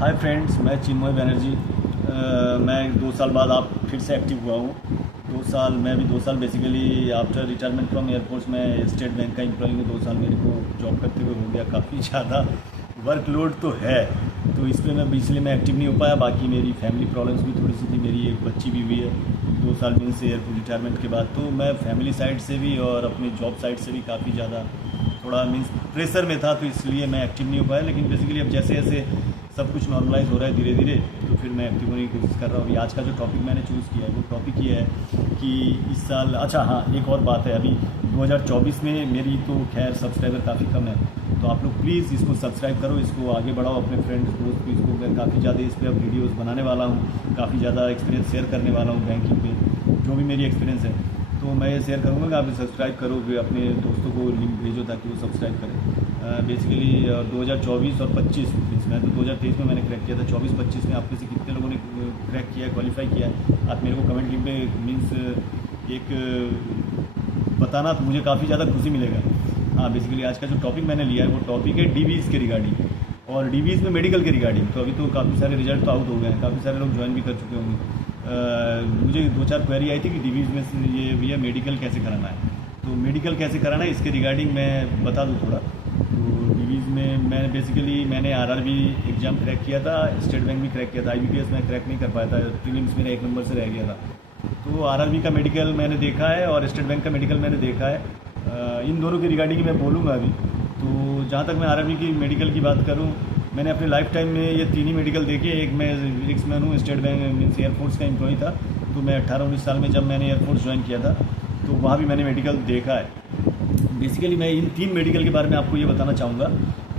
Hi friends, मैं चिन्मय बनर्जी। मैं 2 साल बाद आप फिर से एक्टिव हुआ हूँ। 2 साल मैं भी 2 साल basically after retirement from air force में स्टेट बैंक का एम्प्लॉई हूँ। 2 साल मेरे को जॉब करते हुए हो गया। काफ़ी ज़्यादा वर्कलोड तो है, तो इस पर इसलिए मैं एक्टिव नहीं हो पाया। बाकी मेरी फैमिली प्रॉब्लम्स भी थोड़ी सी थी। मेरी एक बच्ची भी हुई है 2 साल मीन्स एयरपोर्ट रिटायरमेंट के बाद। तो मैं फैमिली साइड से भी और अपनी जॉब साइड से भी काफ़ी ज़्यादा थोड़ा मीन्स प्रेशर में था, तो इसलिए मैं एक्टिव नहीं हो पाया। लेकिन बेसिकली अब जैसे जैसे सब कुछ नॉर्मलाइज हो रहा है धीरे धीरे, तो फिर मैं एक्टिव होने की कोशिश कर रहा हूँ। अभी आज का जो टॉपिक मैंने चूज़ किया है वो टॉपिक ये है कि इस साल, अच्छा हाँ, एक और बात है, अभी 2024 में मेरी तो खैर सब्सक्राइबर काफ़ी कम है, तो आप लोग प्लीज़ इसको सब्सक्राइब करो, इसको आगे बढ़ाओ अपने फ्रेंड्स दोस्त को। इसको मैं काफ़ी ज़्यादा इस पर अब वीडियोज़ बनाने वाला हूँ, काफ़ी ज़्यादा एक्सपीरियंस शेयर करने वाला हूँ बैंकिंग पे, जो भी मेरी एक्सपीरियंस है तो मैं ये शेयर करूँगा कि आप सब्सक्राइब करो, अपने दोस्तों को लिंक भेजो ताकि वो सब्सक्राइब करें। बेसिकली 2024 और 25 मीन्स मैं तो 2023 में मैंने क्रैक किया था। 24-25 में आप में से कितने लोगों ने क्रैक किया है, क्वालिफाई किया है, आप मेरे को कमेंट लिंक पे मीन्स एक बताना, तो मुझे काफ़ी ज़्यादा खुशी मिलेगा। हाँ, बेसिकली आज का जो टॉपिक मैंने लिया है वो टॉपिक है डीवीज़ के रिगार्डिंग, और डीवीज़ में मेडिकल के रिगार्डिंग। तो अभी तो काफ़ी सारे रिजल्ट तो आउट हो गए हैं, काफ़ी सारे लोग ज्वाइन भी कर चुके होंगे। मुझे 2-4 क्वेरी आई थी कि डीवीज़ में ये भैया मेडिकल कैसे कराना है, तो मेडिकल कैसे कराना है इसके रिगार्डिंग मैं बता दूँ थोड़ा। तो डीवीज़ में मैंने आरआरबी एग्ज़ाम क्रैक किया था, स्टेट बैंक भी क्रैक किया था, आईबीपीएस में क्रैक नहीं कर पाया था, प्रीलिम्स मेरा 1 नंबर से रह गया था। तो आरआरबी का मेडिकल मैंने देखा है और स्टेट बैंक का मेडिकल मैंने देखा है। इन दोनों के रिगार्डिंग मैं बोलूँगा अभी। तो जहाँ तक मैं आरआरबी की मेडिकल की बात करूँ, मैंने अपने लाइफ टाइम में ये 3 ही मेडिकल देखे। एक मैं एक्समैन हूँ, स्टेट बैंक मीन्स एयरफोर्स का एम्प्लॉई था, तो मैं 18-19 साल में जब मैंने एयरफोर्स ज्वाइन किया था तो वहाँ भी मैंने मेडिकल देखा है। बेसिकली मैं इन 3 मेडिकल के बारे में आपको ये बताना चाहूँगा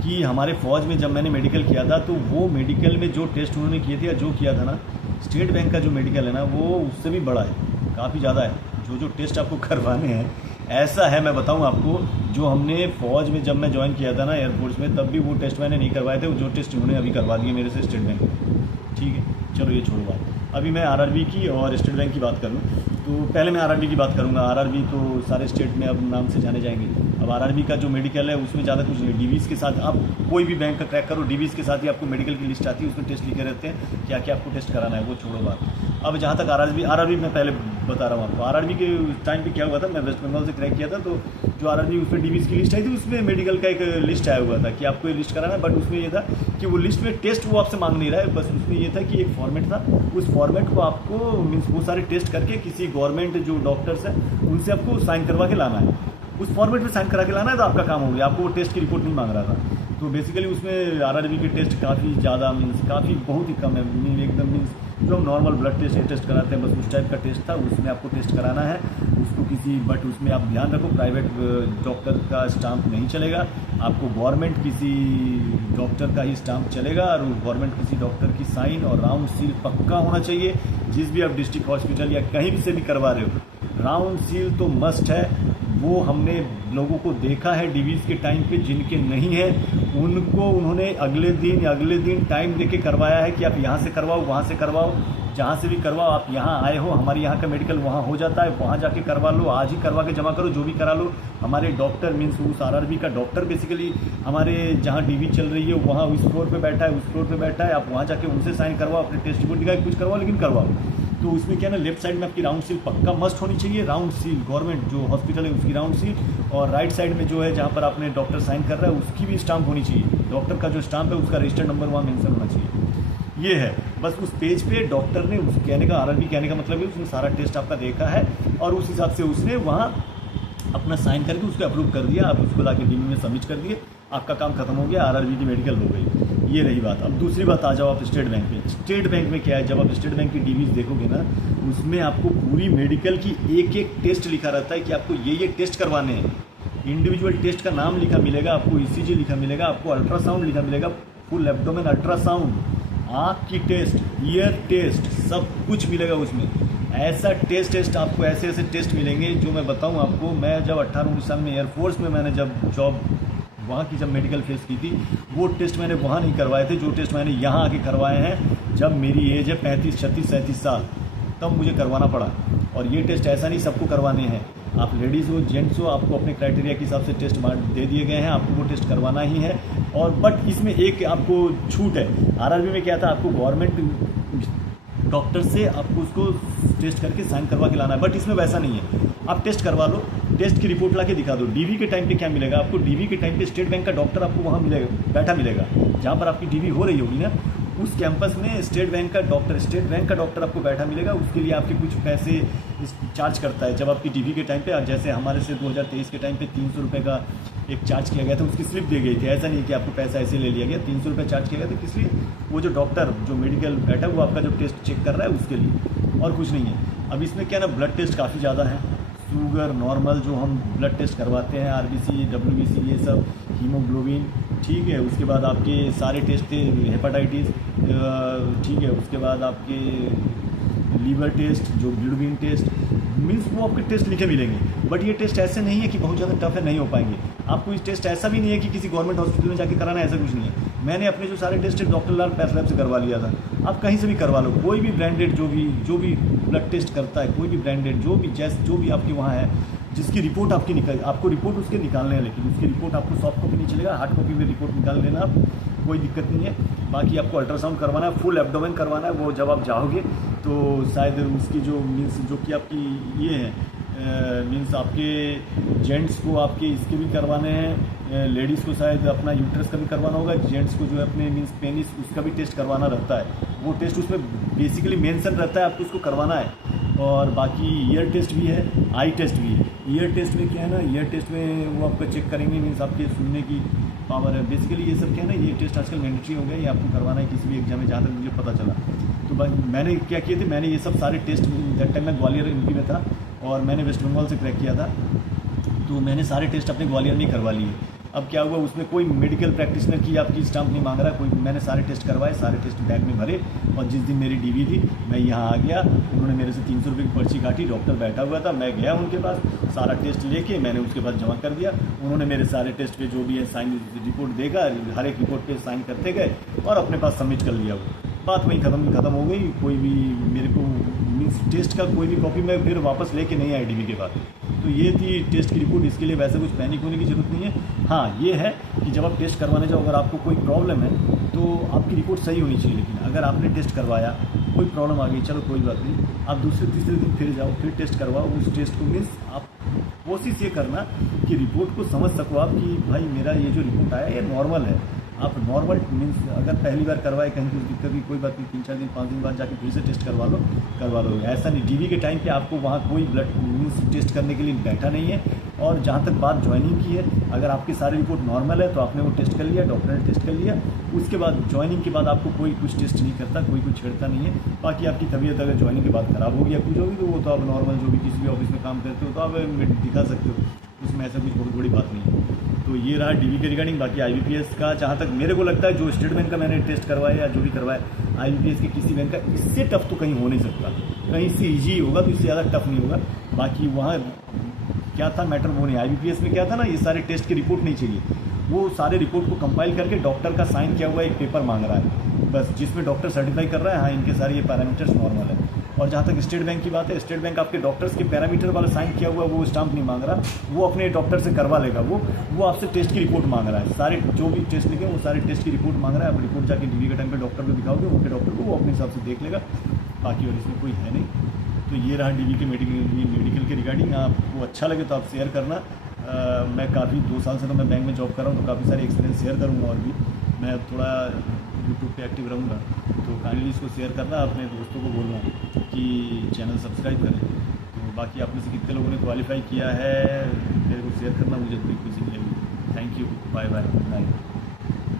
कि हमारे फ़ौज में जब मैंने मेडिकल किया था तो वो मेडिकल में जो टेस्ट उन्होंने किए थे या जो किया था ना, स्टेट बैंक का जो मेडिकल है ना वो उससे भी बड़ा है, काफ़ी ज़्यादा है। जो टेस्ट आपको करवाने हैं, ऐसा है मैं बताऊं आपको, जो हमने फ़ौज में जब मैं ज्वाइन किया था ना एयरफोर्स में, तब भी वो टेस्ट मैंने नहीं करवाए थे, जो टेस्ट उन्होंने अभी करवा दिए मेरे से स्टेट बैंक में। ठीक है, चलो ये छोड़ो बात। अभी मैं आरआरबी की और स्टेट बैंक की बात करूं तो पहले मैं आरआरबी की बात करूंगा। आरआरबी तो सारे स्टेट में अब नाम से जाने जाएंगे। अब आरआरबी का जो मेडिकल है उसमें ज़्यादा कुछ नहीं, डीवीज़ के साथ आप कोई भी बैंक का क्रैक करो, डीवीज़ के साथ ही आपको मेडिकल की लिस्ट आती है, उसमें टेस्ट लिखे रहते हैं क्या क्या आपको टेस्ट कराना है, वो छोड़ो बात। अब जहाँ तक आरआरबी मैं पहले बता रहा हूँ आपको। आरआरबी के टाइम पे क्या हुआ था, मैं वेस्ट बंगाल से क्रैक किया था, तो जो आरआरबी उसमें डीवीज़ की लिस्ट आई थी उसमें मेडिकल का एक लिस्ट आया हुआ था कि आपको ये लिस्ट कराना है। बट उसमें ये था कि वो लिस्ट में टेस्ट वो आपसे मांग नहीं रहा है, बस उसमें ये था कि एक फॉर्मेट था, उस फॉर्मेट को आपको मीन्स वो सारे टेस्ट करके किसी गवर्नमेंट जो डॉक्टर्स हैं उनसे आपको साइन करवा के लाना है। उस फॉर्मेट में साइन करा के लाना है तो आपका काम हो गया, आपको वो टेस्ट की रिपोर्ट नहीं मांग रहा था। तो बेसिकली उसमें आरआरबी के टेस्ट काफ़ी ज़्यादा मीन्स काफ़ी बहुत ही कम है, एकदम मीन्स जो हम नॉर्मल ब्लड टेस्ट कराते हैं बस उस टाइप का टेस्ट था, उसमें आपको टेस्ट कराना है उसको किसी, बट उसमें आप ध्यान रखो प्राइवेट डॉक्टर का स्टाम्प नहीं चलेगा, आपको गवर्नमेंट किसी डॉक्टर का ही स्टाम्प चलेगा, और गवर्नमेंट किसी डॉक्टर की साइन और राउंड सील पक्का होना चाहिए। जिस भी आप डिस्ट्रिक्ट हॉस्पिटल या कहीं भी से भी करवा रहे हो, राउंड सील तो मस्ट है। वो हमने लोगों को देखा है डीवीज़ के टाइम पे, जिनके नहीं है उनको उन्होंने अगले दिन टाइम देके करवाया है कि आप यहाँ से करवाओ, वहाँ से करवाओ, जहाँ से भी करवाओ, आप यहाँ आए हो, हमारे यहाँ का मेडिकल वहाँ हो जाता है, वहाँ जाके करवा लो, आज ही करवा के जमा करो, जो भी करा लो। हमारे डॉक्टर मीन्स उस आरआरबी का डॉक्टर बेसिकली हमारे जहाँ डीवी चल रही है वहाँ उस फ्लोर पे बैठा है, आप वहाँ जाके उनसे साइन करवाओ, अपने टेस्ट रिपोर्ट दिखा कुछ करवाओ, लेकिन करवाओ। तो उसमें क्या है ना, लेफ्ट साइड में आपकी राउंड सील पक्का मस्ट होनी चाहिए, राउंड सील गवर्नमेंट जो हॉस्पिटल है उसकी राउंड सील, और राइट साइड में जो है जहाँ पर आपने डॉक्टर साइन कर रहा है उसकी भी स्टाम्प होनी चाहिए। डॉक्टर का जो स्टाम्प है उसका रजिस्टर्ड नंबर वहाँ मेंशन होना चाहिए। ये है बस, उस पेज पे डॉक्टर ने उस कहने का, आरआरबी कहने का मतलब है उसने सारा टेस्ट आपका देखा है और उस हिसाब से उसने वहाँ अपना साइन करके उसको अप्रूव कर दिया, आप उसको लाके डीवी में सबमिट कर दिए, आपका काम खत्म हो गया, आरआरबी की मेडिकल हो गई। ये रही बात। अब दूसरी बात आ जाओ आप स्टेट बैंक में। स्टेट बैंक में क्या है, जब आप स्टेट बैंक की डीवीज़ देखोगे ना, उसमें आपको पूरी मेडिकल की एक टेस्ट लिखा रहता है कि आपको ये टेस्ट करवाने हैं। इंडिविजुअल टेस्ट का नाम लिखा मिलेगा आपको, ईसीजी लिखा मिलेगा आपको, अल्ट्रासाउंड लिखा मिलेगा, फुल एब्डोमेन अल्ट्रासाउंड, आँख की टेस्ट, ईयर टेस्ट, सब कुछ मिलेगा उसमें। ऐसा टेस्ट आपको ऐसे टेस्ट मिलेंगे जो मैं बताऊं आपको। मैं जब 18-19 साल में एयरफोर्स में मैंने जब जॉब वहाँ की जब मेडिकल फेस की थी, वो टेस्ट मैंने वहाँ नहीं करवाए थे जो टेस्ट मैंने यहाँ आके करवाए हैं। जब मेरी एज है 35, 36, 37 साल, तब मुझे करवाना पड़ा। और ये टेस्ट ऐसा नहीं सबको करवाने हैं, आप लेडीज़ हो जेंट्स हो, आपको अपने क्राइटेरिया के हिसाब से टेस्ट दे दिए गए हैं, आपको वो टेस्ट करवाना ही है। और बट इसमें एक आपको छूट है, आरआरबी में क्या था, आपको गवर्नमेंट डॉक्टर से आपको उसको टेस्ट करके साइन करवा के लाना है, बट इसमें वैसा नहीं है। आप टेस्ट करवा लो, टेस्ट की रिपोर्ट ला के दिखा दो। डीवी के टाइम पे क्या मिलेगा आपको, डीवी के टाइम पे स्टेट बैंक का डॉक्टर आपको वहाँ मिलेगा, बैठा मिलेगा, जहाँ पर आपकी डीवी हो रही होगी ना, उस कैंपस में स्टेट बैंक का डॉक्टर आपको बैठा मिलेगा। उसके लिए आपके कुछ पैसे चार्ज करता है जब आपकी डीवी के टाइम पे, जैसे हमारे से 2023 के टाइम पे 300 रुपये का एक चार्ज किया गया था, उसकी स्लिप दी गई थी। ऐसा नहीं कि आपको पैसा ऐसे ले लिया गया, 300 रुपये चार्ज किया गया था। किस लिए? वो जो डॉक्टर जो मेडिकल बैठा वो आपका जो टेस्ट चेक कर रहा है उसके लिए, और कुछ नहीं है। अब इसमें क्या ना, ब्लड टेस्ट काफ़ी ज़्यादा है, शुगर नॉर्मल जो हम ब्लड टेस्ट करवाते हैं, आरबीसी डब्ल्यूबीसी ये सब, हीमोग्लोबिन, ठीक है। उसके बाद आपके सारे टेस्ट थे, हेपाटाइटिस, ठीक है। उसके बाद आपके लीवर टेस्ट, जो बिल्डबिन टेस्ट, मीन्स वो आपके टेस्ट लिखे मिलेंगे। बट ये टेस्ट ऐसे नहीं है कि बहुत ज़्यादा टफ है, नहीं हो पाएंगे आपको। इस टेस्ट ऐसा भी नहीं है कि किसी गवर्नमेंट हॉस्पिटल में जाके कराना है, ऐसा कुछ नहीं है। मैंने अपने जो सारे टेस्ट डॉक्टर लाल पैथलैब से करवा लिया था। आप कहीं से भी करवा लो, कोई भी ब्रांडेड जो भी ब्लड टेस्ट करता है, कोई भी ब्रांडेड जो भी आपके वहाँ है, जिसकी रिपोर्ट आपकी आपको रिपोर्ट उसके निकालने हैं, लेकिन उसकी रिपोर्ट आपको सॉफ्ट कॉपी नहीं चलेगा, हार्ड कॉपी में रिपोर्ट निकाल लेना आप, कोई दिक्कत नहीं है। बाकी आपको अल्ट्रासाउंड करवाना है, फुल एब्डोमेन करवाना है, वो जब आप जाओगे तो शायद उसकी जो मीन्स जो कि आपकी ये है, मीन्स आपके जेंट्स को आपके इसके भी करवाने हैं, लेडीज़ को शायद अपना यूट्रस का भी करवाना होगा, जेंट्स को जो है अपने मीन्स पेनिस उसका भी टेस्ट करवाना रहता है। वो टेस्ट उसमें बेसिकली मेंशन रहता है, आपको उसको करवाना है। और बाकी ईयर टेस्ट भी है, आई टेस्ट भी है। ईयर टेस्ट में क्या है ना, ईयर टेस्ट में वो आपका चेक करेंगे, मीन्स आपके सुनने की पावर है। बेसिकली ये सब क्या है ना, ये टेस्ट आजकल मैंडेटरी हो गया, ये आपको करवाना है किसी भी एग्जाम में, जहाँ तक मुझे पता चला। तो मैंने क्या किए थे, मैंने ये सब सारे टेस्ट, दैट टाइम मैं ग्वालियर एमपी में था और मैंने वेस्ट बंगाल से क्रैक किया था, तो मैंने सारे टेस्ट अपने ग्वालियर में करवा लिए। अब क्या हुआ, उसमें कोई मेडिकल प्रैक्टिशनर की आपकी स्टाम्प नहीं मांग रहा कोई। मैंने सारे टेस्ट करवाए, सारे टेस्ट बैग में भरे, और जिस दिन मेरी डीवी थी मैं यहाँ आ गया, उन्होंने मेरे से 300 रुपये की पर्ची काटी, डॉक्टर बैठा हुआ था, मैं गया उनके पास, सारा टेस्ट लेके मैंने उसके बाद जमा कर दिया। उन्होंने मेरे सारे टेस्ट पे जो भी है साइन रिपोर्ट देगा, हर एक रिपोर्ट पे साइन करते गए और अपने पास सबमिट कर लिया। वो बात वहीं ख़त्म हो गई। कोई भी मेरे को मीन्स टेस्ट का कोई भी कॉपी मैं फिर वापस लेके नहीं आया डीवी के बाद। तो ये थी टेस्ट की रिपोर्ट। इसके लिए वैसे कुछ पैनिक होने की ज़रूरत नहीं है। हाँ ये है कि जब आप टेस्ट करवाने जाओ, अगर आपको कोई प्रॉब्लम है तो आपकी रिपोर्ट सही होनी चाहिए। लेकिन अगर आपने टेस्ट करवाया, कोई प्रॉब्लम आ गई, चलो कोई बात नहीं, आप दूसरे तीसरे दिन फिर जाओ, फिर टेस्ट करवाओ। उस टेस्ट को मीन्स आप कोशिश ये करना कि रिपोर्ट को समझ सको आप कि भाई मेरा ये जो रिपोर्ट आया ये नॉर्मल है। आप नॉर्मल मीन्स अगर पहली बार करवाए कहीं कुछ दिक्कत की, कोई बात नहीं, 3-4 दिन 5 दिन बाद जाके फिर से टेस्ट करवा लो। ऐसा नहीं, डीवी के टाइम पे आपको वहाँ कोई ब्लड मीन्स टेस्ट करने के लिए बैठा नहीं है। और जहाँ तक बात ज्वाइनिंग की है, अगर आपकी सारी रिपोर्ट नॉर्मल है तो आपने वो टेस्ट कर लिया, डॉक्टर ने टेस्ट कर लिया, उसके बाद ज्वाइनिंग के बाद आपको कोई कुछ टेस्ट नहीं करता, कोई कुछ छेड़ता नहीं है। बाकी आपकी तबीयत अगर ज्वाइनिंग के बाद ख़राब होगी या कुछ होगी तो वो तो आप नॉर्मल जो भी किसी भी ऑफिस में काम करते हो तो आप दिखा सकते हो, उसमें ऐसा कुछ बहुत बड़ी बात नहीं है। तो ये रहा डीवी के रिगार्डिंग। बाकी आईबीपीएस का जहाँ तक मेरे को लगता है, जो स्टेट बैंक का मैंने टेस्ट करवाया या जो भी करवाया, आईबीपीएस के किसी बैंक का इससे टफ तो कहीं हो नहीं सकता। कहीं से ईजी होगा तो इससे ज़्यादा टफ नहीं होगा। बाकी वहाँ क्या था मैटर वो नहीं। आईबीपीएस में क्या था ना, ये सारे टेस्ट की रिपोर्ट नहीं चाहिए, वो सारे रिपोर्ट को कंपाइल करके डॉक्टर का साइन किया हुआ एक पेपर मांग रहा है बस, जिसमें डॉक्टर सर्टिफाई कर रहा है हाँ इनके सारे ये पैरामीटर्स नॉर्मल है। और जहाँ तक स्टेट बैंक की बात है, स्टेट बैंक आपके डॉक्टर्स के पैरामीटर वाला साइन किया हुआ वो स्टाम्प नहीं मांग रहा, वो अपने डॉक्टर से करवा लेगा। वो आपसे टेस्ट की रिपोर्ट मांग रहा है, सारे जो भी टेस्ट लिखे वो सारे टेस्ट की रिपोर्ट मांग रहा है। आप रिपोर्ट जाके डीवी के टाइम पे डॉक्टर को दिखाओगे, उनके डॉक्टर को वो अपने हिसाब से देख लेगा। बाकी और इसमें कोई है नहीं। तो ये रहा डीवी के मेडिकल के रिगार्डिंग। आपको अच्छा लगे तो आप शेयर करना। मैं काफ़ी 2 साल से तो मैं बैंक में जॉब कर रहा हूँ, तो काफ़ी सारे एक्सपीरियंस शेयर करूँगा और भी मैं थोड़ा यूट्यूब पे एक्टिव रहूँगा। तो काइंडली इसको शेयर करना, अपने दोस्तों को बोलना कि चैनल सब्सक्राइब करें। तो बाकी आप में से कितने लोगों ने क्वालिफाई किया है मेरे को शेयर करना, मुझे बड़ी खुशी मिलेगी। Thank you, bye bye, good night.